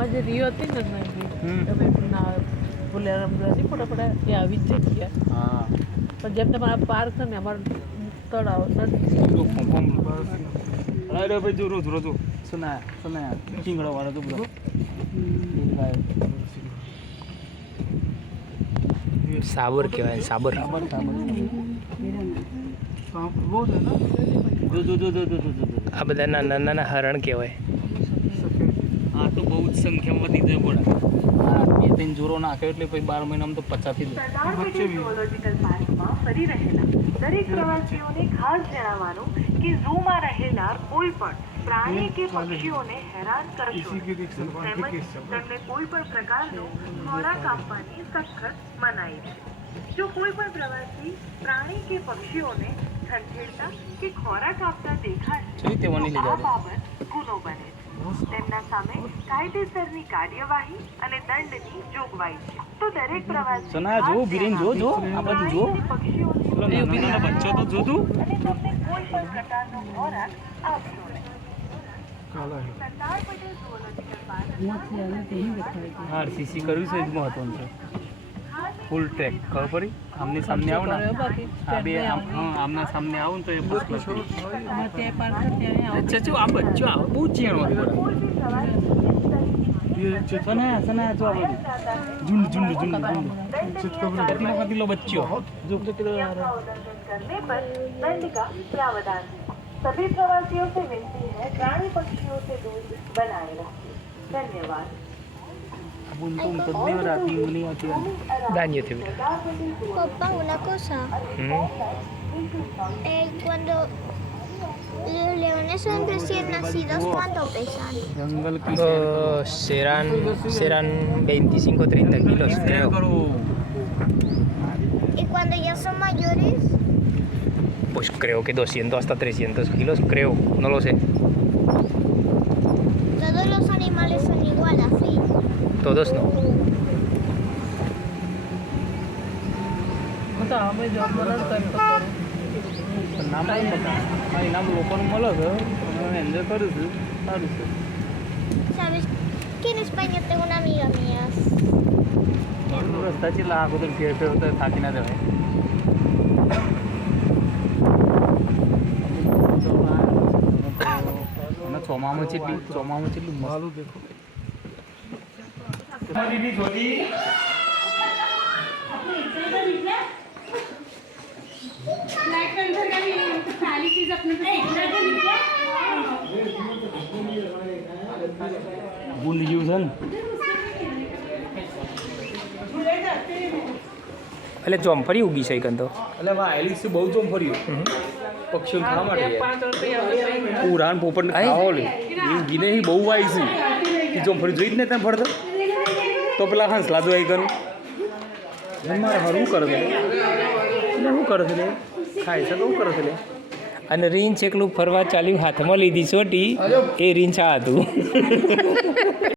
આમાં જે રીયો હતી ને તમે ના બોલે રમતી ફટાફટ એ આવી જ જગ્યા હા પણ જેમ તમે આ પાર્ક છે ને અમારું તળાવ નથી અરે ભાઈ જો રોજ રોજ સુના ચીંગડો વાળો તો બધો સાબર કહેવાય સાબર આ બધા નાના નાના હરણ કહેવાય આ તો બહુ જ સંખ્યામાં વધી જાય બોલા આ 2-3 જોરો નાખે એટલે પછી 12 મહિનામાં તો 50 થી સરદાર પટેલ ઝૂઓલોજીકલ પાર્કમાં ફરી રહેલા દરેક પ્રવાસીઓને ખાસ જણાવવાનું કે ઝૂમાં રહેલા કોઈ પણ પ્રાણી કે પક્ષીઓને હેરાન કરશો તેમજ તેમને કોઈ પણ પ્રકારનો ખોરાક આપવાની સખત મનાઈ છે જો કોઈ પણ પ્રવાસી પ્રાણી કે પક્ષીઓને છંછેડતા કે ખોરાક આપતા દેખાશે તો આ બાબત ગુનો બને છે તેમના સામે કાયદેસરની કાર્યવાહી અને દંડની જોગવાઈ છે તો દરેક પ્રવાસી સના જો બીરેન જો આ બધું જો પક્ષીઓને નાના બચ્ચો તો જો તું અને તેમને કોઈ પણ પ્રકારનો ખોરાક આપશો નહીં સરદાર પટેલ ઝૂઓલોજીકલ પાર્ક આરસીસી કર્યું છે જ મહત્વનું છે ફૂલ ટ્રેક ખબર પડી આમની સામને આવો ને આ બે આમના સામને આવો ને તો એ ફર્સ્ટ ક્લાસ અમારે ત્યાં પાર્ક છે ત્યાં અચ્છા જો આ બચ્ચો આ બહુ ચેણો સના જો આ બધું ઝુંડ કેટલો બચ્ચો જો नियम का उल्लंघन करने पर दंड का प्रावधान है सभी प्रवासियों से विनती है प्राणी पक्षियों से दूर बनाए रखें धन्यवाद buntung tadi berarti ini hati daño te Papá, una cosa. Cuando los leones son recién nacidos, ¿cuánto pesan? जंगल की serán 25-30 kilos creo. ¿Y cuando ya son mayores? Pues creo que 200 hasta 300 kilos, creo, no lo sé. Todos los animales son igual así. Todos no. તો અમે જમવાના જ કરતો નામ નામ લોકોનું મળે છે એન્જોય કરું છું સારું છે ¿Sabes que en España tengo una amiga mía? રસ્તા છેલ્લા આખો તો ફેર ફેર તો થાકી ના જવાય ચોમામાં કેટલું મારું દેખો ભૂલી ગયું છે ને એટલે ચોમફળી ઉગી છે એકંદો એટલે વાયેલી છે બહુ જોમ ફર્યું પક્ષીઓ ખાવા માટે ઉરાન પોપટ ખાવા લે ગીને બહુ વાય છે જોમ ફરી જોઈ જ ને ત્યાં ફરતો તો પેલા હંસલા જોઈ કરું મારે શું કરે છે શું કરે છે ખાય છે તો શું કરે છે અને રીંછ એકલું ફરવા ચાલ્યું હાથમાં લીધી ચોટી એ રીંછ આ હતું